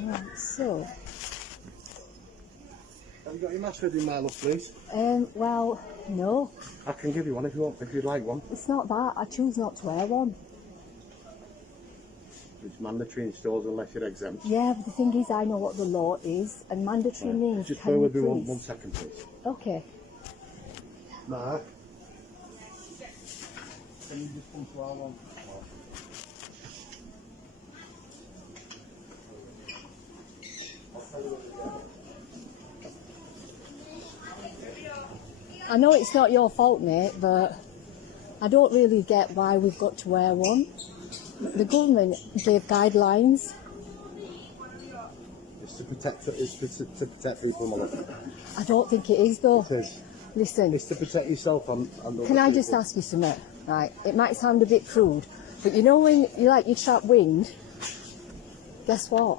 Right, so... Have you got your mask ready, my love, please? Well, no. I can give you one if you want, if you'd like one. It's not that. I choose not to wear one. It's mandatory in stores unless you're exempt. Yeah, but the thing is, I know what the law is, and mandatory means... Just bear with me one second, please. Okay. Mark, can you just come to our one? I know it's not your fault, mate, but I don't really get why we've got to wear one. The government gave guidelines. It's to protect people, my love. I don't think it is, though. It is. Listen. It's to protect yourself and Can I just ask you something? Right, it might sound a bit crude, but you know when you trap wind, guess what?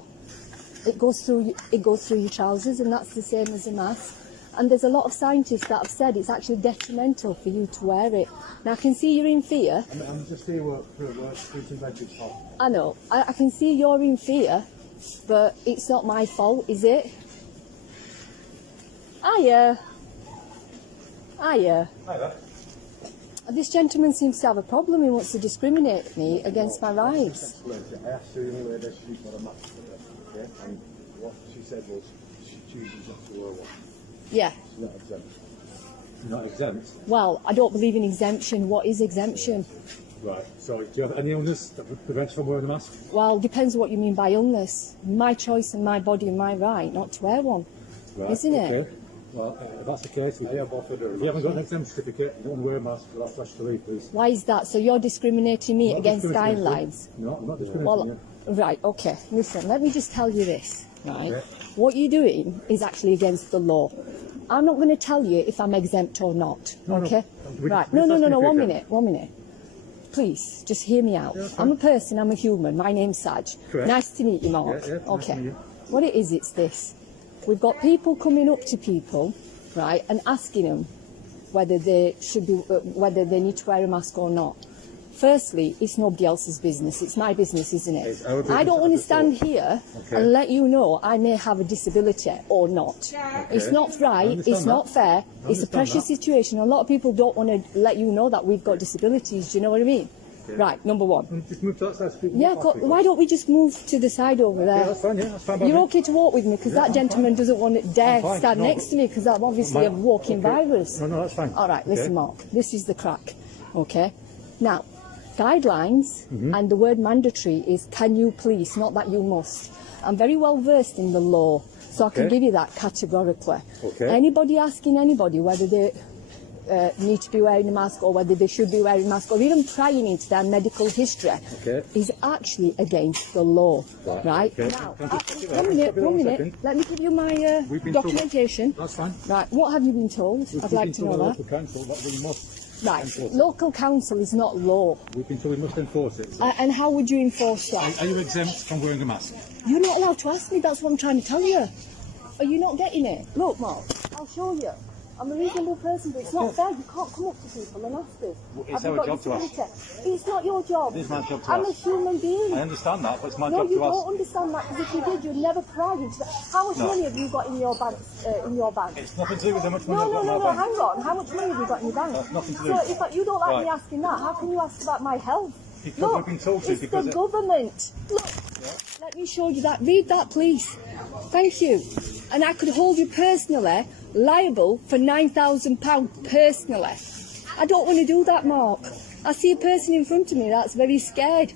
It goes through your trousers, and that's the same as a mask. And there's a lot of scientists that have said it's actually detrimental for you to wear it. Now I can see you're in fear. I'm just here for work, some veggies. I know. I can see you're in fear, but it's not my fault, is it? Hiya. Hiya. Hi there. This gentleman seems to have a problem. He wants to discriminate me against my rights. I asked her anyway that she's got a mask for it, okay? And what she said was she chooses not to wear one. Yeah. She's not exempt. She's not exempt? Well, I don't believe in exemption. What is exemption? Right. So, do you have any illness that would prevent you from wearing a mask? Well, depends what you mean by illness. My choice and my body and my right not to wear one. Right. Isn't it? Okay. Well, if that's the case, if you haven't got an exempt certificate, you don't wear a mask, you'll have to leave, please. Why is that? So you're discriminating me against guidelines? No, I'm not discriminating Well, you. right, okay. Listen, let me just tell you this, right? Okay. What you're doing is actually against the law. I'm not going to tell you if I'm exempt or not, okay? Right, no, 1 minute. Please, just hear me out. Yeah, I'm a person, I'm a human. My name's Saj. Correct. Nice to meet you, Mark. Yeah, nice okay. to meet you. What it is, it's this. We've got people coming up to people, right, and asking them whether they need to wear a mask or not. Firstly, it's nobody else's business. It's my business, isn't it? It's our business. I don't want to stand here and let you know I may have a disability or not. Okay. It's not right. It's not fair. It's a precious situation. A lot of people don't want to let you know that we've got disabilities. Do you know what I mean? Okay. Right, number one. Just move to that side. So yeah, why don't we just move to the side over there? Yeah, that's fine. Yeah, that's fine. You're okay to walk with me because that gentleman doesn't want to dare stand next to me because I'm obviously a walking virus. No, that's fine. All right, listen, Mark. This is the crack. Okay. Now, guidelines and the word mandatory is can you please, not that you must. I'm very well versed in the law, so I can give you that categorically. Okay. Anybody asking anybody whether they need to be wearing a mask or whether they should be wearing a mask or even prying into their medical history is actually against the law, right? Okay. Now, 1 minute, let me give you my documentation. That's fine. Right, what have you been told? I'd like to know that. Local council that we must Right, local council is not law. We've been told we must enforce it. And how would you enforce that? Are you exempt from wearing a mask? You're not allowed to ask me, that's what I'm trying to tell you. Are you not getting it? Look, Mark, I'll show you. I'm a reasonable person, but it's not fair. You can't come up to people and ask us. It's our job to ask. It's not your job. It is my job to I'm ask. a human being. I understand that, but it's my No, job you to ask. don't understand that, because if you did, you'd never pry into that. How much money have you got in your bank? It's nothing to do with how much money I've got in my No, bank. hang on. How much money have you got in your bank? That's nothing to do. So if you don't like me asking that, how can you ask about my health? Because Look, we've been told to. it's Because the government. Look, let me show you that. Read that, please. Thank you. And I could hold you personally liable for £9,000 personally. I don't want to do that, Mark. I see a person in front of me that's very scared.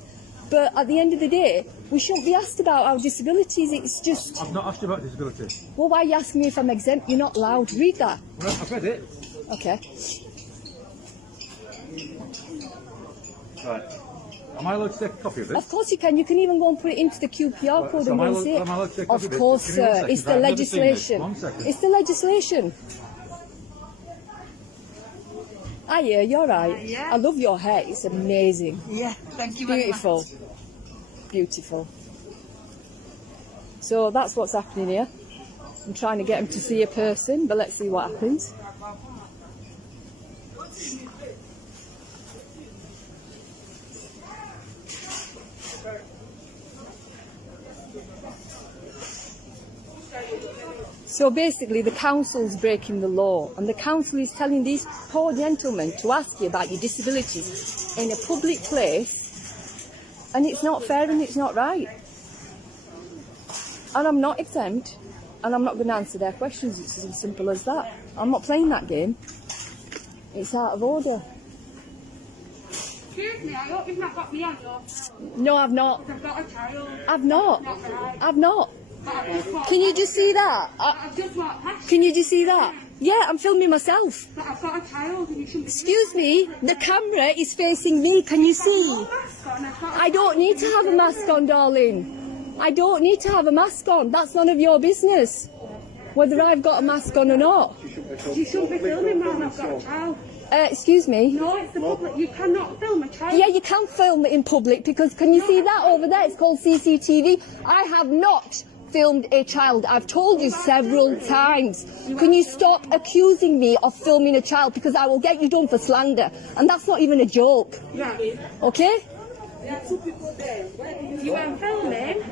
But at the end of the day, we shouldn't be asked about our disabilities. It's just... I've not asked you about disability. Well, why are you asking me if I'm exempt? You're not allowed. Read that. Well, I've read it. Okay. Right. Am I allowed to take a copy of this? Of course you can. You can even go and put it into the QPR code so and am I go and see it. allowed to take a copy Of of course, this? Give me 1 sir. second. It's the I've never seen this. legislation. 1 second. It's the legislation. Hiya, you're right. Yeah. I love your hair. It's amazing. Yeah, thank you very much. Beautiful. Beautiful. So that's what's happening here. I'm trying to get him to see a person, but let's see what happens. So basically the council's breaking the law, and the council is telling these poor gentlemen to ask you about your disabilities in a public place, and it's not fair and it's not right. And I'm not exempt, and I'm not going to answer their questions. It's as simple as that. I'm not playing that game. It's out of order. Excuse me, I hope you've not got me on your... No, I've not. I've got a child. I've not. Not right. I've not. But I've just walked Can you past just see that? I've just walked past Can you just see that? Yeah, I'm filming myself. But I've got a child and you shouldn't... Excuse me, the camera is facing me. Can you see? No mask on, I've got a I don't need to have a mask on, darling. I don't need to have a mask on. That's none of your business, whether I've got a mask on or not. You shouldn't be filming man, I've got a child. Excuse me? No, it's the public. You cannot film a child. Yeah, you can film it in public because can you see that over there? It's called CCTV. I have not filmed a child. I've told you several times. Can you stop accusing me of filming a child, because I will get you done for slander, and that's not even a joke. Right. Okay? You weren't filming?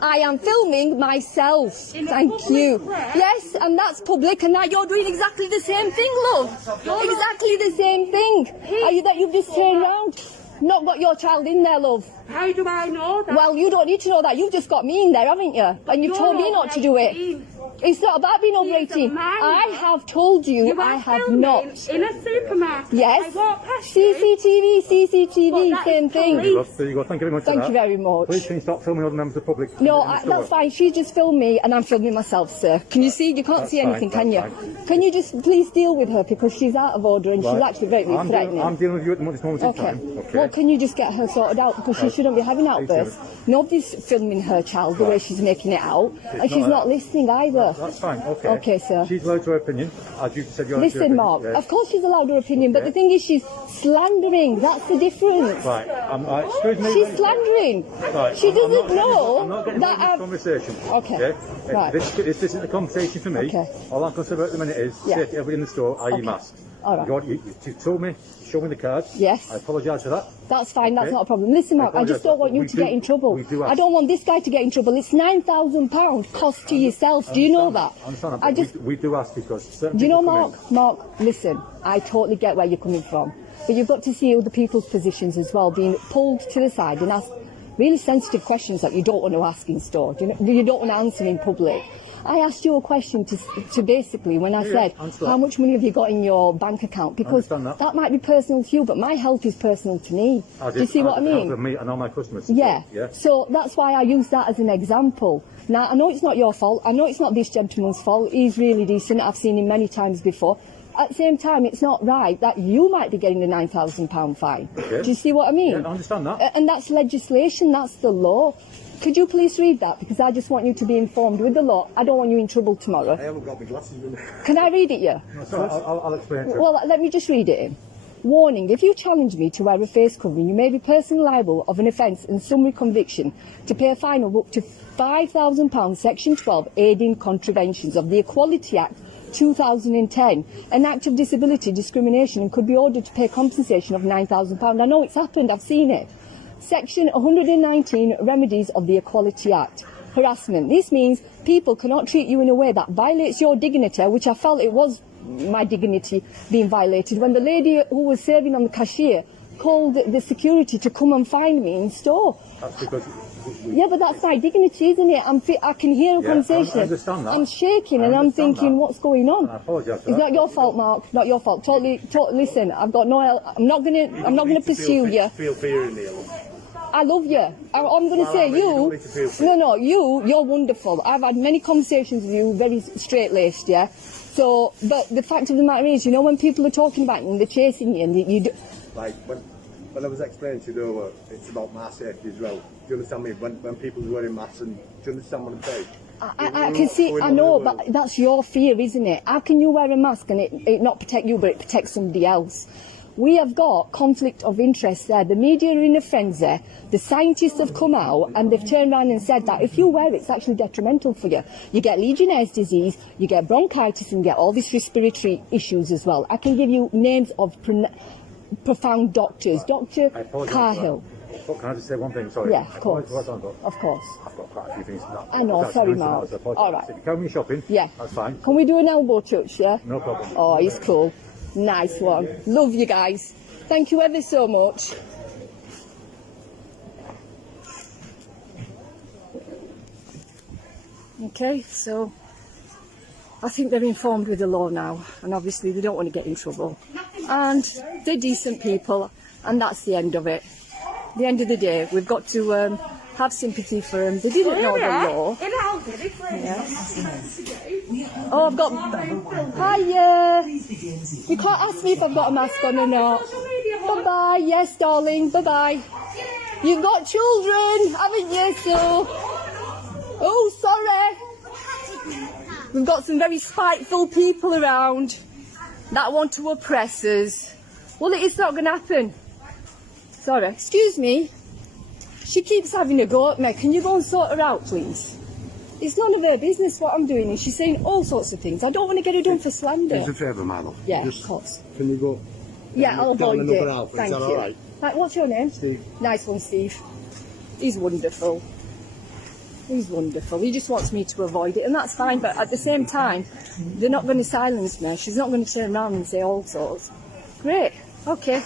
I am filming myself. In a Thank public you. place? Yes, and that's public, and now you're doing exactly the same thing, love. Exactly the same thing. Are you that you've just turned round? Not got your child in there, love. How do I know that? Well, you don't need to know that. You've just got me in there, haven't you? And you've told me not to do it. It's not about being over 18. I have told you, I have not. In a supermarket. Yes. I walked past you. CCTV, But that same is thing. police. There you go. Thank you very much. Thank you very much. Please can you stop filming other members of the public? No, in the store? that's fine. She just filmed me and I'm filming myself, sir. Can you see? You can't That's see anything, fine, can you? that's Can you just please deal with her, because she's out of order and she's Right. actually very threatening. I'm dealing with you at this moment in Okay. time. Okay. Well, can you just get her sorted out, because she shouldn't be having outbursts. Nobody's filming her child the way she's making it out, and she's not listening either. That's fine. Okay. Okay, sir. She's allowed to her opinion. As you said, you're allowed to your Listen, opinion. Mark, Yes. of course she's allowed her opinion, but the thing is she's slandering. That's the difference. Right. Excuse me. She's slandering. Right. She I'm not doesn't getting know I'm not getting that involved in this conversation. Okay. Right. This isn't a conversation for me. Okay. All I'm concerned about at the minute is Yeah. say to everybody in the store, are you Okay. masked? All right. You told me, show me the card. Yes. I apologise for that. That's fine, that's Okay. not a problem. Listen, Mark, I just don't want you We to do- get in trouble. we do I ask. don't want this guy to get in trouble. It's £9,000 cost to yourself. Do you know that? I understand that. I but just, we do ask because certain do you know, people come Mark? Mark, listen, I totally get where you're coming from. But you've got to see other people's positions as well, being pulled to the side and asked really sensitive questions that you don't want to ask in store. You don't want to answer in public. I asked you a question to basically, when I said, understood. how much money have you got in your bank account? Because understand that. might be personal to you, but my health is personal to me. As Do you if- see as what I if mean? of me and all my customers. Yeah. Yeah. So that's why I use that as an example. Now, I know it's not your fault. I know it's not this gentleman's fault. He's really decent. I've seen him many times before. At the same time, it's not right that you might be getting a £9,000 fine. Okay. Do you see what I mean? Yeah, I understand that. And that's legislation. That's the law. Could you please read that? Because I just want you to be informed with the law. I don't want you in trouble tomorrow. I haven't got my glasses with me. Can I read it, yeah? No, sorry, I'll explain it to you. Well, let me just read it in. Warning, if you challenge me to wear a face covering, you may be personally liable of an offence and summary conviction to pay a fine of up to £5,000, Section 12, aiding contraventions of the Equality Act 2010, an act of disability discrimination, and could be ordered to pay compensation of £9,000. I know it's happened, I've seen it. Section 119, remedies of the Equality Act. Harassment. This means people cannot treat you in a way that violates your dignity, which I felt it was my dignity being violated when the lady who was serving on the cashier called the security to come and find me in store. That's because Yeah, but that's my dignity, isn't it? I can hear a conversation. I understand that. I'm shaking and I'm understand thinking, that. what's going on? I apologise for It's that. not your fault, Mark. Not your fault. Totally. Listen, I'm not gonna pursue you. Feel fear in here. I love you. I'm going to say you don't need to feel free. No, you're wonderful. I've had many conversations with you, very straight-laced, yeah? So, but the fact of the matter is, you know, when people are talking about you and they're chasing you and you do... Like, when I was explaining to you earlier, it's about my safety as well. Do you understand me? When people are wearing masks, and do you understand what I'm saying? I can see, I know, but that's your fear, isn't it? How can you wear a mask and it not protect you, but it protects somebody else? We have got conflict of interest there. The media are in a frenzy. The scientists have come out and they've turned around and said that if you wear it, it's actually detrimental for you. You get Legionnaire's disease, you get bronchitis, and you get all these respiratory issues as well. I can give you names of profound doctors. Dr. I apologise Cahill. for But can I just say one thing? Sorry. Yeah, of course. Of course. I've got quite a few things. I know, sorry, Mark. All right. If you carry me shopping, Yeah. that's fine. Can we do an elbow touch, yeah? No problem. Oh, he's cool. Nice one. Love you guys. Thank you ever so much. Okay, so I think they're informed with the law now, and obviously they don't want to get in trouble. And they're decent people, and that's the end of it. The end of the day, we've got to have sympathy for them. They didn't know the law. In aldi, this lady. Yeah. Oh, I've got... Hiya! You can't ask me if I've got a mask on or not. Bye-bye. Yes, darling. Bye-bye. You've got children, haven't you, so... Oh, sorry. We've got some very spiteful people around that want to oppress us. Well, it's not going to happen. Sorry. Excuse me. She keeps having a go at me. Can you go and sort her out, please? It's none of her business what I'm doing, and she's saying all sorts of things. I don't want to get her done for slander. It's a favour, Marlo. Yeah, Just, of course. Can you go? Yeah, I'll avoid it. Outfit. Thank Is that you. all right? Right, what's your name? Steve. Nice one, Steve. He's wonderful. He's wonderful. He just wants me to avoid it, and that's fine. But at the same time, they're not going to silence me. She's not going to turn around and say all sorts. Great. Okay.